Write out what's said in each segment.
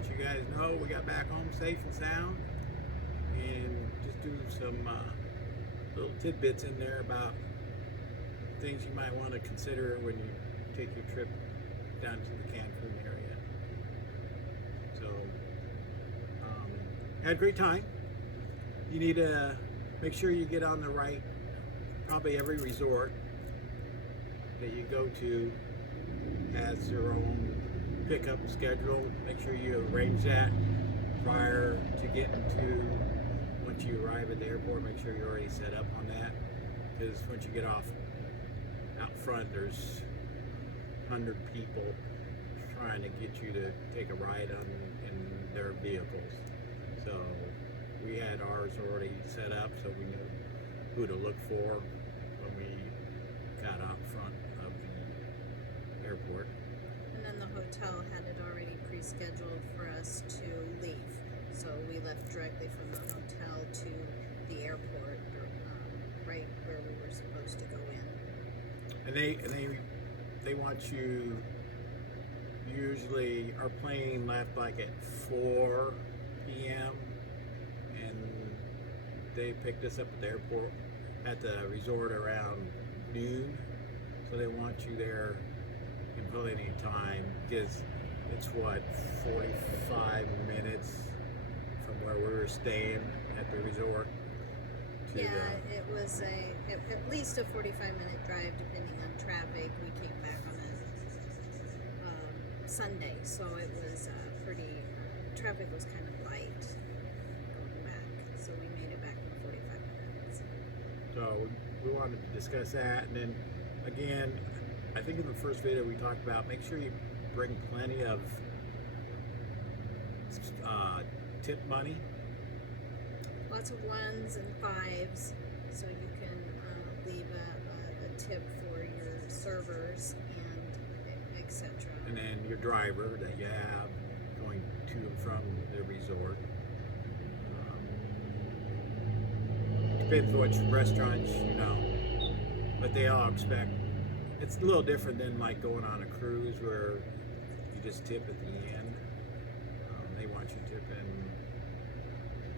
let you guys know we got back home safe and sound, and just do some little tidbits in there about things you might want to consider when you take your trip down to the Cancun area. So, had a great time. You need to make sure you get on the right, probably every resort that you go to has their own pickup schedule. Make sure you arrange that prior to getting to, once you arrive at the airport, make sure you're already set up on that, because once you get off out front, there's 100 people trying to get you to take a ride in their vehicles. So we had ours already set up, so we knew who to look for when we got out front of the airport. And then the hotel had it already pre-scheduled for us to leave. So we left directly from the hotel to the airport, right where we were supposed to go in. And they want you, usually our plane left like at 4 p.m. and they picked us up at the airport, at the resort around noon. So they want you there in plenty of time, because it's what, 45 minutes from where we were staying at the resort to It was at least a 45-minute drive depending on traffic. We came back on a Sunday, so it was pretty, traffic was kind of light going back, so we made it back in 45 minutes. So we wanted to discuss that, and then again, I think in the first video we talked about, make sure you bring plenty of tip money. Lots of ones and fives, so you can leave a tip for your servers and etc. And then your driver that you have going to and from the resort. Depends which restaurants, but they all expect. It's a little different than like going on a cruise where you just tip at the end. They want you tipping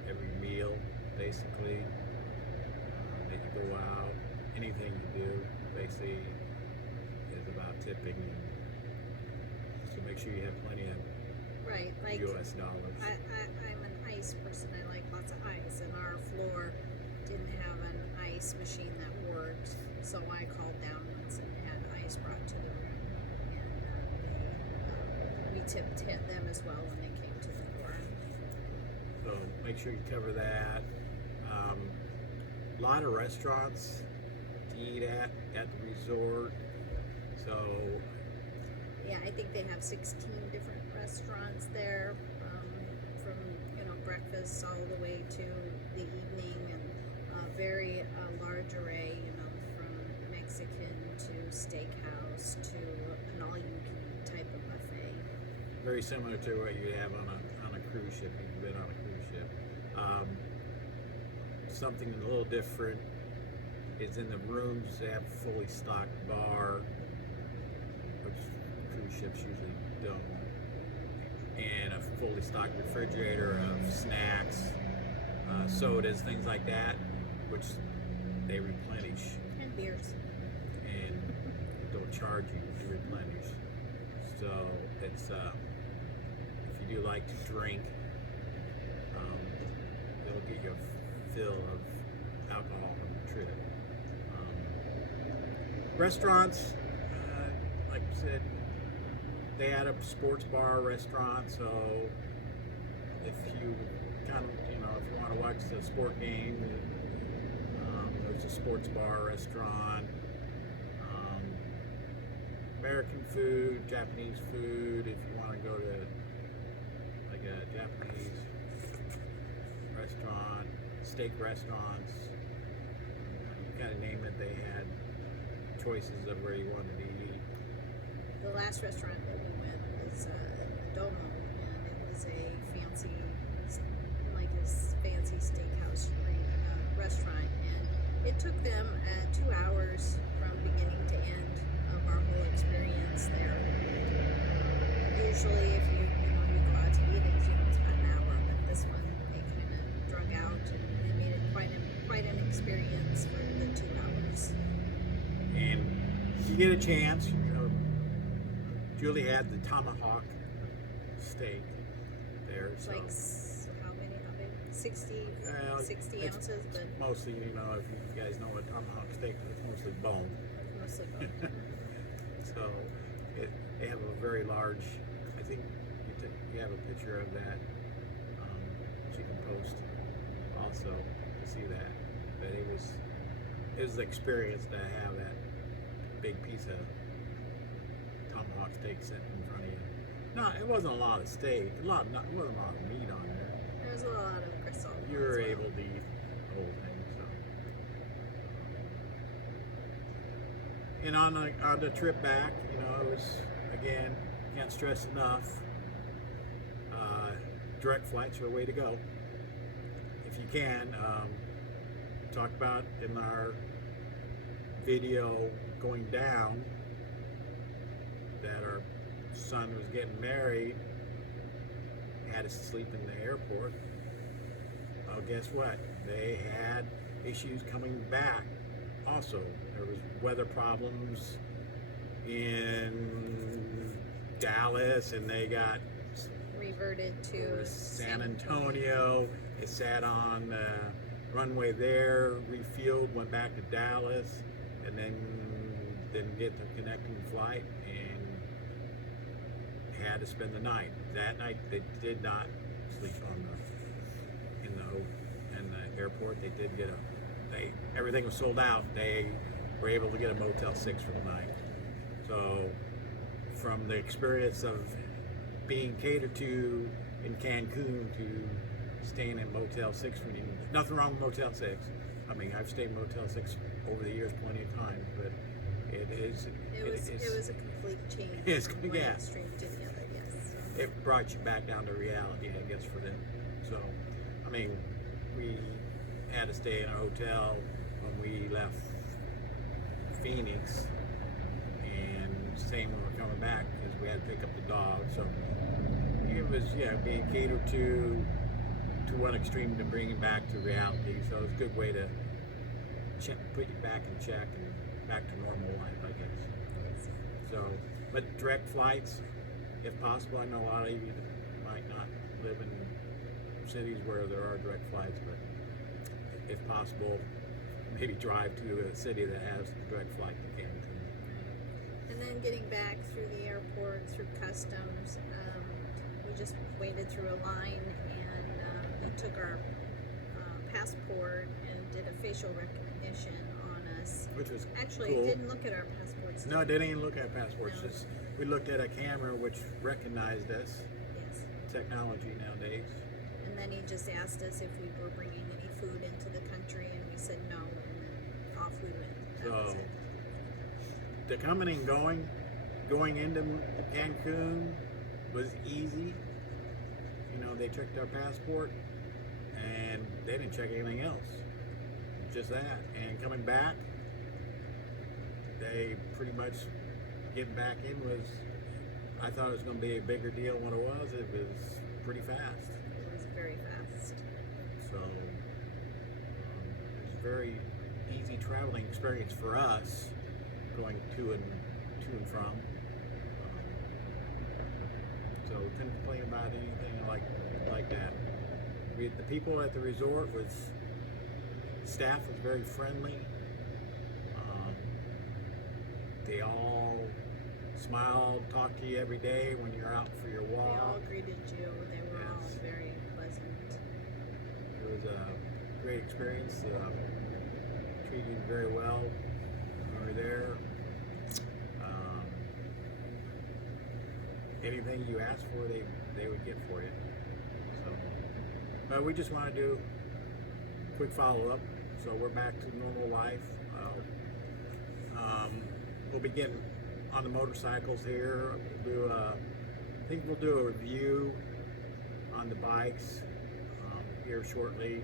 every meal, basically. That you go out, anything you do, basically, is about tipping. So make sure you have plenty of like U.S. dollars. I'm an ice person. I like lots of ice, and our floor didn't have an ice machine that worked, so I called down once and had ice brought to the room, and we tipped them as well when they came to the door. So make sure you cover that. A lot of restaurants to eat at the resort. So yeah, I think they have 16 different restaurants there, from breakfast all the way to the evening, and a very large array, from Mexican to steakhouse to an all-you-can-eat type of buffet. very similar to what you have on a cruise ship. If you've been on a cruise ship. Something a little different is in the rooms. They have a fully stocked bar, which cruise ships usually don't, and a fully stocked refrigerator of snacks, sodas, things like that, which they replenish And beers. and don't charge you to replenish. So it's if you do like to drink, they'll get you a fill of alcohol on the trip. Restaurants, like I said, they had a sports bar restaurant, so if you kind of, if you want to watch the sport game, there's a sports bar restaurant. American food, Japanese food, if you want to go to like a Japanese restaurant, steak restaurants, you kind of name it, they had choices of where you wanted to eat. The last restaurant that we went was Domo, and it was a fancy steakhouse restaurant, and it took them 2 hours from beginning to end of our whole experience there. Usually, if you go out to eat, get a chance, Julie had the tomahawk steak there. It's So like how big? 60, well, 60 it's ounces, but mostly, if you guys know what tomahawk steak is, it's mostly bone. mostly bone. So they have a very large. I think you have a picture of that. You can post also to see that. But it was an experience to have that big piece of tomahawk steak sitting in front of you. No, it wasn't a lot of steak. It wasn't a lot of meat on there. There was a lot of gristle. You were able to eat the whole thing. So, and on the trip back, it was, again, can't stress enough. Direct flights are the way to go. If you can, talk about in our video going down that our son was getting married, had us sleep in the airport. Well, guess what? They had issues coming back. Also, there was weather problems in Dallas, and they got reverted to San Antonio. They sat on the runway there, refueled, went back to Dallas, and then didn't get the connecting flight and had to spend the night. That night they did not sleep in the airport. They did get everything was sold out. They were able to get a Motel 6 for the night. So from the experience of being catered to in Cancun to staying in Motel 6, nothing wrong with Motel 6. I mean, I've stayed in Motel 6 over the years plenty of times, but it was a complete change from one extreme to the other, yes. It brought you back down to reality, I guess, for them. So, I mean, we had to stay in a hotel when we left Phoenix, and same when we're coming back because we had to pick up the dog. So it was, being catered to one extreme to bring it back to reality. So it was a good way to put you back in check and back to normal life, I guess. So, but direct flights, if possible. I know a lot of you might not live in cities where there are direct flights, but if possible, maybe drive to a city that has a direct flight to Cancun. And then getting back through the airport, through customs, we just waited through a line, and he took our passport and did a facial recognition on us. Which was actually cool. It didn't look at our passports. No, it didn't even look at passports. No. Just, we looked at a camera which recognized us. Yes. Technology nowadays. And then he just asked us if we were bringing any food into the country, and we said no, and then off we went. That was it. The coming and going into Cancun was easy. They checked our passport and they didn't check anything else. Just that. And coming back, they pretty much getting back in was, I thought it was going to be a bigger deal than what it was. It was pretty fast. It was very fast. So it was a very easy traveling experience for us going to and from. So we couldn't complain about anything like that. The people at the resort staff was very friendly. They all smiled, talked to you every day when you're out for your walk. They all greeted you. They were all very pleasant. It was a great experience. Treated you very well when we were there. Anything you asked for, they would get for you. So, but we just want to do a quick follow-up. So we're back to normal life. We'll be getting on the motorcycles here. I think we'll do a review on the bikes here shortly,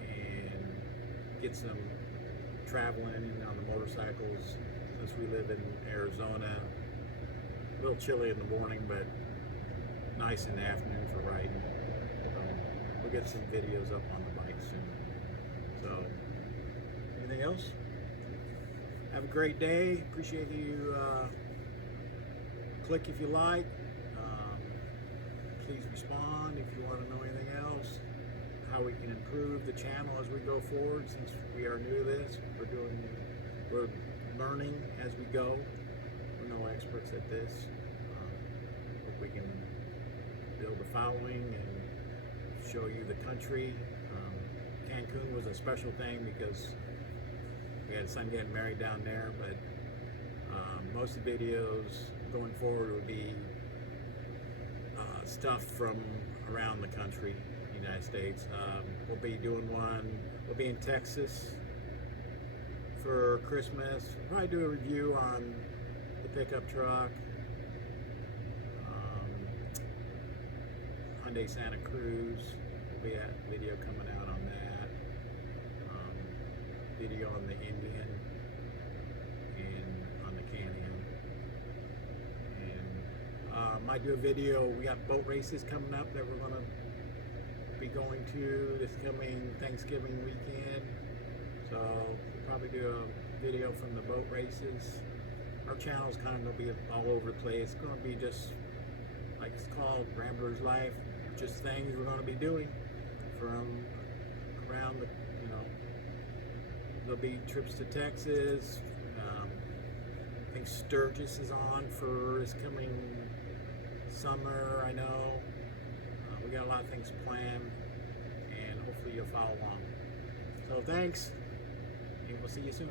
and get some traveling on the motorcycles since we live in Arizona. A little chilly in the morning, but nice in the afternoon for riding. We'll get some videos up on the bike soon. So, anything else? Have a great day. Appreciate you. Click if you like. Please respond if you want to know anything else. How we can improve the channel as we go forward. Since we are new to this, we're learning as we go. We're no experts at this. Hope we can build a following and show you the country. Cancun was a special thing because we had a son getting married down there, but most of the videos going forward will be stuff from around the country, United States. We'll be doing one, we'll be in Texas for Christmas. We'll probably do a review on the pickup truck, Hyundai Santa Cruz. We'll be at video coming out on that. Video on the Indian and on the Can-Am. And might do a video. We got boat races coming up that we're going to be going to this coming Thanksgiving weekend. So we'll probably do a video from the boat races. Our channel's kind of going to be all over the place. It's going to be just like it's called Rambler's Life, just things we're going to be doing from around the, there'll be trips to Texas. I think Sturgis is on for this coming summer, I know. We got a lot of things planned, and hopefully you'll follow along. So thanks, and we'll see you soon.